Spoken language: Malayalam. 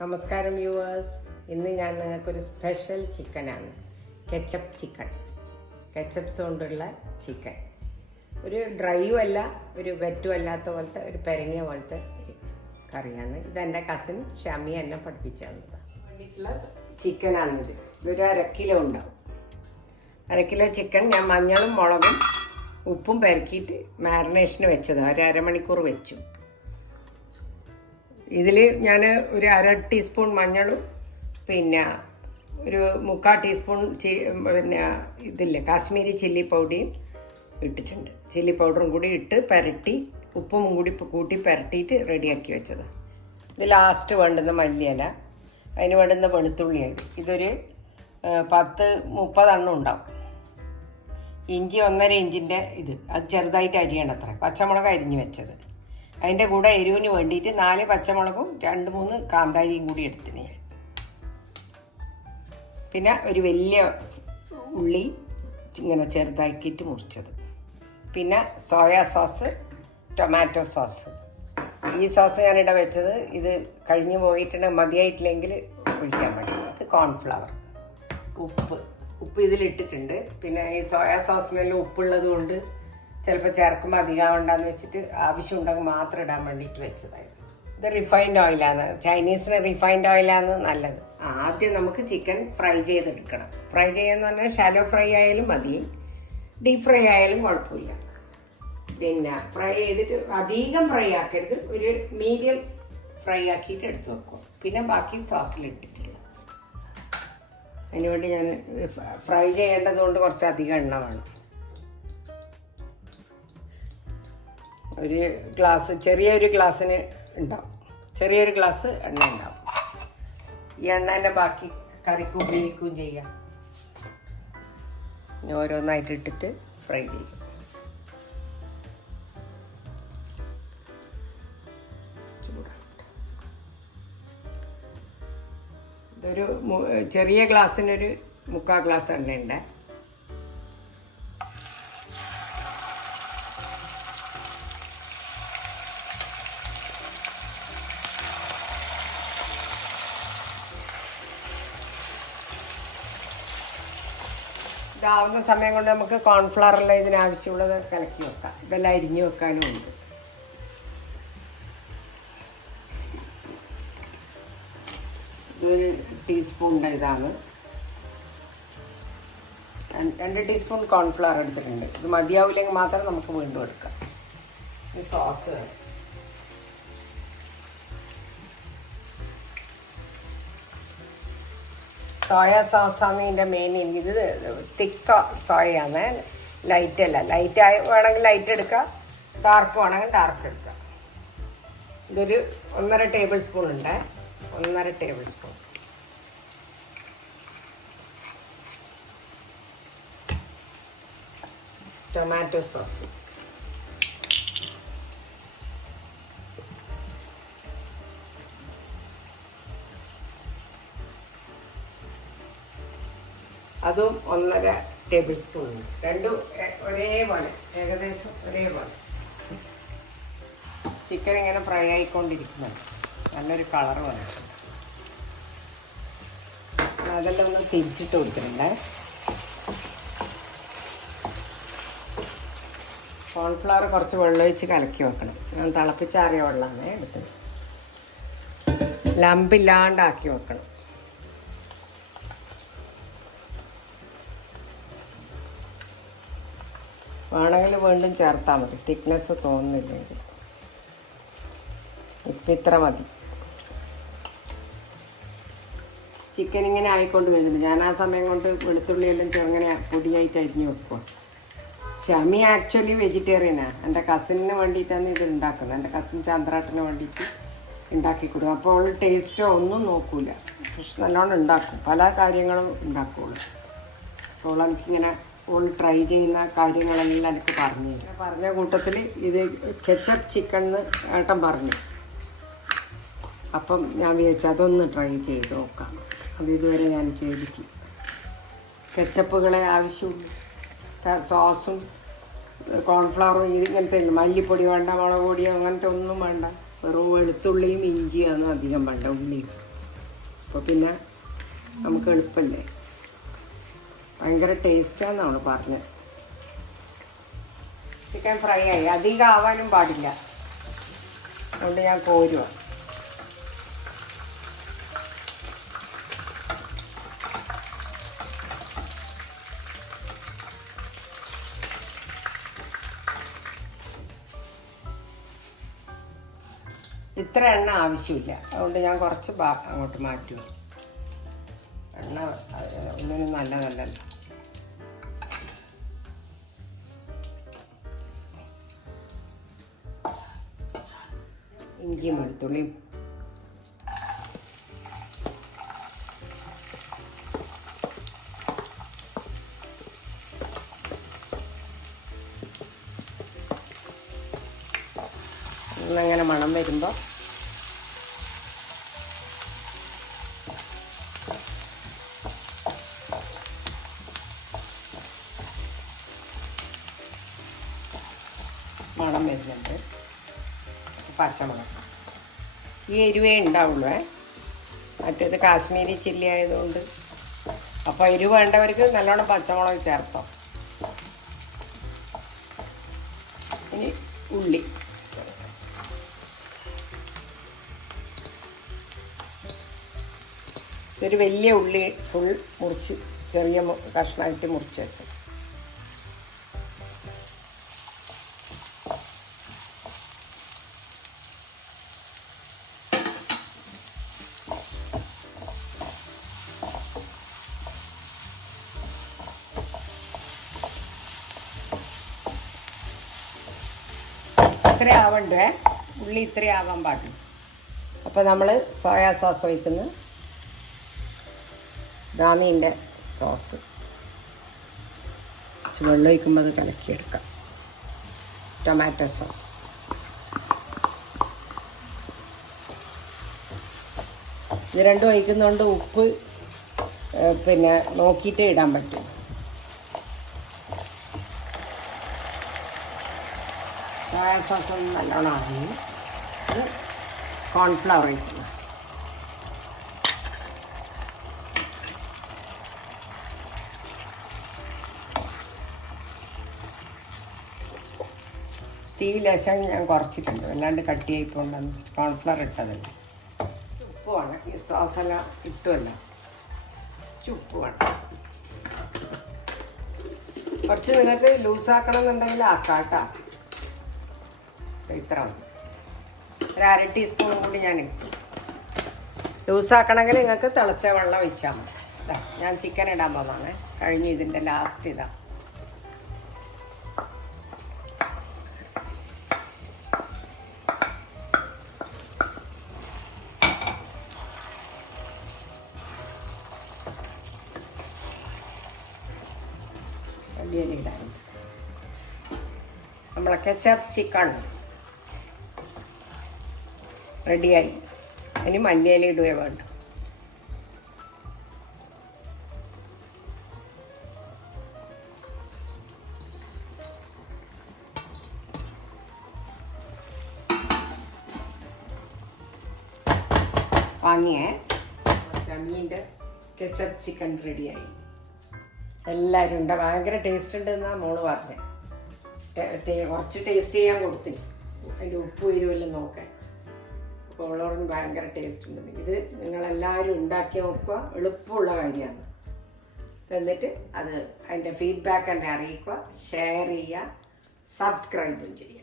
നമസ്കാരം വ്യൂവേഴ്സ്. ഇന്ന് ഞാൻ നിങ്ങൾക്കൊരു സ്പെഷ്യൽ ചിക്കനാണ്, കെച്ചപ്പ് ചിക്കൻ. കെച്ചപ്സ് കൊണ്ടുള്ള ചിക്കൻ. ഒരു ഡ്രൈയും അല്ല, ഒരു വെറ്റും അല്ലാത്ത പോലത്തെ ഒരു പെരങ്ങിയ പോലത്തെ ഒരു കറിയാണ്. ഇതെൻ്റെ കസിൻ ഷമി എന്നെ പഠിപ്പിച്ചു തന്നതാണ്. വേണ്ടിയിട്ടുള്ള ചിക്കനാണിത്. ഇതൊരു 1/2 കിലോ ഉണ്ടാവും. 1/2 കിലോ ചിക്കൻ ഞാൻ മഞ്ഞളും മുളകും ഉപ്പും പെരക്കിയിട്ട് മാരിനേഷന് വെച്ചതാണ്. ഒരു അരമണിക്കൂർ വെച്ചു. ഇതിൽ ഞാൻ ഒരു 1/2 ടീസ്പൂൺ മഞ്ഞളും പിന്നെ ഒരു 3/4 ടീസ്പൂൺ പിന്നെ ഇതില്ലേ കാശ്മീരി ചില്ലി പൗഡറിയും ഇട്ടിട്ടുണ്ട്. ചില്ലി പൗഡറും കൂടി ഇട്ട് പുരട്ടി ഉപ്പും കൂടി കൂട്ടി പുരട്ടിയിട്ട് റെഡിയാക്കി വെച്ചത്. ഇത് ലാസ്റ്റ് വേണ്ടുന്ന മല്ലിയില, അതിന് വേണ്ടുന്ന വെളുത്തുള്ളിയായി. ഇതൊരു 10-30 എണ്ണം ഉണ്ടാവും. ഇഞ്ചി 1.5 ഇഞ്ചിൻ്റെ ഇത്, അത് ചെറുതായിട്ട് അരിയണം അത്ര. പച്ചമുളക് അരിഞ്ഞ് വെച്ചത്. അതിൻ്റെ കൂടെ എരിവിന് വേണ്ടിയിട്ട് 4 പച്ചമുളകും 2-3 കാന്താരിയും കൂടി എടുത്തിന് ഞാൻ. പിന്നെ ഒരു വലിയ ഉള്ളി ഇങ്ങനെ ചെറുതാക്കിയിട്ട് മുറിച്ചത്. പിന്നെ സോയാ സോസ്, ടൊമാറ്റോ സോസ്. ഈ സോസ് ഞാനിവിടെ വെച്ചത് ഇത് കഴിഞ്ഞ് പോയിട്ടുണ്ട്, മതിയായിട്ടില്ലെങ്കിൽ ഒഴിക്കാൻ വേണ്ടി. അത് കോൺഫ്ലവർ, ഉപ്പ് ഇതിലിട്ടിട്ടുണ്ട്. പിന്നെ ഈ സോയാ സോസിനെല്ലാം ഉപ്പുള്ളത് കൊണ്ട് ചിലപ്പോൾ ചേർക്കുമ്പോൾ അധികമാവണ്ടെന്ന് വെച്ചിട്ട് ആവശ്യമുണ്ടെങ്കിൽ മാത്രം ഇടാൻ വേണ്ടിയിട്ട് വെച്ചതായിരുന്നു. ഇത് റിഫൈൻഡ് ഓയിലാണ്. ചൈനീസിന് റിഫൈൻഡ് ഓയിലാണ് നല്ലത്. ആദ്യം നമുക്ക് ചിക്കൻ ഫ്രൈ ചെയ്തെടുക്കണം. ഫ്രൈ ചെയ്യാന്ന് പറഞ്ഞാൽ ഷാലോ ഫ്രൈ ആയാലും മതി, ഡീപ്പ് ഫ്രൈ ആയാലും കുഴപ്പമില്ല. പിന്നെ ഫ്രൈ ചെയ്തിട്ട് അധികം ഫ്രൈ ആക്കരുത്, ഒരു മീഡിയം ഫ്രൈ ആക്കിയിട്ട് എടുത്ത് വെക്കും. പിന്നെ ബാക്കി സോസിലിട്ടിട്ടില്ല. അതിനുവേണ്ടി ഞാൻ ഫ്രൈ ചെയ്യേണ്ടത് കൊണ്ട് കുറച്ച് അധികം എണ്ണ വേണം. ഒരു ഗ്ലാസ്, ചെറിയൊരു ഗ്ലാസ്സിന് ഉണ്ടാവും, ചെറിയൊരു ഗ്ലാസ് എണ്ണ ഉണ്ടാവും. ഈ എണ്ണേൻ്റെ ബാക്കി കറിക്കും ഉപയോഗിക്കുകയും ചെയ്യാം. ഇനി ഓരോന്നായിട്ട് ഇട്ടിട്ട് ഫ്രൈ ചെയ്യും. ഇതൊരു ചെറിയ ഗ്ലാസ്സിനൊരു 3/4 ഗ്ലാസ് എണ്ണയുണ്ട്. ഇതാവുന്ന സമയം കൊണ്ട് നമുക്ക് കോൺഫ്ലവറെല്ലാം ഇതിനാവശ്യമുള്ളത് കലക്കി വെക്കാം. ഇതെല്ലാം അരിഞ്ഞു വെക്കാനും ഉണ്ട്. ഇതൊരു ടീസ്പൂണിൻ്റെ ഇതാണ്. 2 ടീസ്പൂൺ കോൺഫ്ലവർ എടുത്തിട്ടുണ്ട്. ഇത് മതിയാവില്ലെങ്കിൽ മാത്രം നമുക്ക് വീണ്ടും എടുക്കാം. ഈ സോസ് സോയാ സോസാണ് ഇതിൻ്റെ മെയിൻ. ഇത് തിക്ക് സോയയാണ്, ലൈറ്റ് അല്ല. ലൈറ്റ് വേണമെങ്കിൽ ലൈറ്റ് എടുക്കാം, ഡാർക്ക് വേണമെങ്കിൽ ഡാർക്ക് എടുക്കാം. ഇതൊരു 1.5 ടേബിൾ സ്പൂൺ ഉണ്ട്. 1.5 ടേബിൾ സ്പൂൺ. ടൊമാറ്റോ സോസ്, അതും 1.5 ടേബിൾ സ്പൂൺ. രണ്ടും ഒരേപോലെ, ഏകദേശം ഒരേപോലെ. ചിക്കൻ ഇങ്ങനെ ഫ്രൈ ആയിക്കൊണ്ടിരിക്കുന്നുണ്ട്. നല്ലൊരു കളർ വന്നിട്ടുണ്ട്. അതെല്ലാം ഒന്ന് തിരിച്ചിട്ട് കൊടുത്തിട്ടുണ്ട്. കോൺഫ്ലവർ കുറച്ച് വെള്ളമൊഴിച്ച് കലക്കി വെക്കണം. ഞാൻ തിളപ്പിച്ചാറിയ വെള്ളമാണ് എടുത്തത്. ലമ്പില്ലാണ്ടാക്കി വെക്കണം. വേണമെങ്കിൽ വീണ്ടും ചേർത്താൽ മതി, തിക്നെസ് തോന്നുന്നില്ലെങ്കിൽ. ഇപ്പം ഇത്ര മതി. ചിക്കൻ ഇങ്ങനെ ആയിക്കൊണ്ട് വരുന്നുണ്ട്. ഞാൻ ആ സമയം കൊണ്ട് വെളുത്തുള്ളിയെല്ലാം ചെറുങ്ങനെ പൊടിയായിട്ട് അരിഞ്ഞ് വെക്കുക. ഷമി ആക്ച്വലി വെജിറ്റേറിയനാണ്. എൻ്റെ കസിന് വേണ്ടിയിട്ടാണ് ഇത് ഉണ്ടാക്കുന്നത്. എൻ്റെ കസിൻ ചന്ദ്രാട്ടിന് വേണ്ടിയിട്ട് ഉണ്ടാക്കി കൊടുക്കും. അപ്പോൾ അവൾ ടേസ്റ്റോ ഒന്നും നോക്കൂല, പക്ഷെ നല്ലോണം ഉണ്ടാക്കും. പല കാര്യങ്ങളും ഉണ്ടാക്കുള്ളൂ. അപ്പോൾ എനിക്കിങ്ങനെ ട്രൈ ചെയ്യുന്ന കാര്യങ്ങളെല്ലാം എനിക്ക് പറഞ്ഞു തരും. പറഞ്ഞ കൂട്ടത്തിൽ ഇത് കെച്ചപ്പ് ചിക്കൻ എന്ന് ഏട്ടൻ പറഞ്ഞു. അപ്പം ഞാൻ വിചാരിച്ചു അതൊന്ന് ട്രൈ ചെയ്ത് നോക്കാം. അത് ഇതുവരെ ഞാൻ ചെയ്തിട്ടില്ല. കെച്ചപ്പുകളെ ആവശ്യമുള്ളൂ. സോസും കോൺഫ്ലവറും ഇങ്ങനത്തെ മല്ലിപ്പൊടി വേണ്ട, മുളക് പൊടിയോ അങ്ങനത്തെ ഒന്നും വേണ്ട. വെറും വെളുത്തുള്ളിയും ഇഞ്ചിയാണ് അധികം വേണ്ട, ഉള്ളിയും. അപ്പോൾ പിന്നെ നമുക്ക് എളുപ്പമല്ലേ. ഭയങ്കര ടേസ്റ്റാണെന്ന് അവൾ പറഞ്ഞത്. ചിക്കൻ ഫ്രൈ ആയി, അധികം ആവാനും പാടില്ല, അതുകൊണ്ട് ഞാൻ കോരുക. ഇത്ര എണ്ണ ആവശ്യമില്ല, അതുകൊണ്ട് ഞാൻ കുറച്ച് അങ്ങോട്ട് മാറ്റുക. എണ്ണ ഒന്നിനും നല്ലതല്ലല്ലോ. ഇഞ്ചിയും വെളുത്തുള്ളിയും ഒന്നങ്ങനെ മണം വരുമ്പോൾ മണം വരുന്നുണ്ട്. പച്ചമുളക് ഈ എരിവേ ഉണ്ടാവുള്ളൂ. മറ്റേത് കാശ്മീരി ചില്ലി ആയതുകൊണ്ട്. അപ്പോൾ എരിവ് വേണ്ടവർക്ക് നല്ലോണം പച്ചമുളക് ചേർത്തോ. ഇനി ഉള്ളി, ഒരു വലിയ ഉള്ളി ഫുൾ മുറിച്ച് ചെറിയ കഷ്ണമായിട്ട് മുറിച്ച് വെച്ച്. ഇത്ര ആവണ്ടേ, ഉള്ളി ഇത്ര ആവാൻ പാടില്ല. അപ്പോൾ നമ്മൾ സോയാ സോസ് ഒഴിക്കുന്നു. ദാമീൻ്റെ സോസ് വെള്ളം ഒഴിക്കുമ്പോൾ അത് കലക്കിയെടുക്കാം. ടൊമാറ്റോ സോസ്, ഇത് രണ്ടും ഒഴിക്കുന്നതുകൊണ്ട് ഉപ്പ് പിന്നെ നോക്കിയിട്ടേ ഇടാൻ പറ്റും. സോയാ സോസ് ഒന്ന് നല്ലോണം അറിയും. ഇത് കോൺഫ്ലവർ ഒഴിക്കുന്നു. തീ ലേശം ഞാൻ കുറച്ചിട്ടുണ്ട്, വല്ലാണ്ട് കട്ടിയായിപ്പോണ്ടെന്ന് കോൺഫ്ലവർ ഇട്ടതല്ലേ. ഉപ്പ് വേണം, ഈ സോസെല്ലാം ഇട്ടുമല്ല, ഉപ്പ് വേണം. കുറച്ച് നിങ്ങൾക്ക് ലൂസാക്കണം എന്നുണ്ടെങ്കിൽ ആക്കാം കേട്ടോ. ഇത്ര മതി. ഒരു 1/2 ടീസ്പൂണും കൂടി ഞാൻ ഇട്ടു. ലൂസാക്കണമെങ്കിൽ നിങ്ങൾക്ക് തിളച്ച വെള്ളം ഒഴിച്ചാൽ മതി. ഇതാ ഞാൻ ചിക്കൻ ഇടാൻ പോകുന്നതാണ്. കഴിഞ്ഞ് ഇതിൻ്റെ ലാസ്റ്റ് ഇതാ. ഇടാൻ നമ്മളെ കെച്ചപ്പ് ചിക്കൻ റെഡിയായി. ഇനി മല്ലിയില ഇടുകയോ വേണ്ട. വാങ്ങിയേ മീൻ്റെ കെച്ചപ്പ് ചിക്കൻ റെഡിയായി. എല്ലാവരും ഉണ്ട്, ഭയങ്കര ടേസ്റ്റ് ഉണ്ടെന്നാണ് മോള് പറഞ്ഞത്. കുറച്ച് ടേസ്റ്റ് ചെയ്യാൻ കൊടുത്തില്ല, അതിൻ്റെ ഉപ്പ് വരുമല്ലോ നോക്കാൻ. അപ്പോൾ അവളോട് ഭയങ്കര ടേസ്റ്റ് ഉണ്ട്. ഇത് നിങ്ങളെല്ലാവരും ഉണ്ടാക്കി നോക്കുക, എളുപ്പമുള്ള കാര്യമാണ്. എന്നിട്ട് അത് അതിൻ്റെ ഫീഡ്ബാക്ക് എന്നെ അറിയിക്കുക, ഷെയർ ചെയ്യുക, സബ്സ്ക്രൈബും ചെയ്യുക.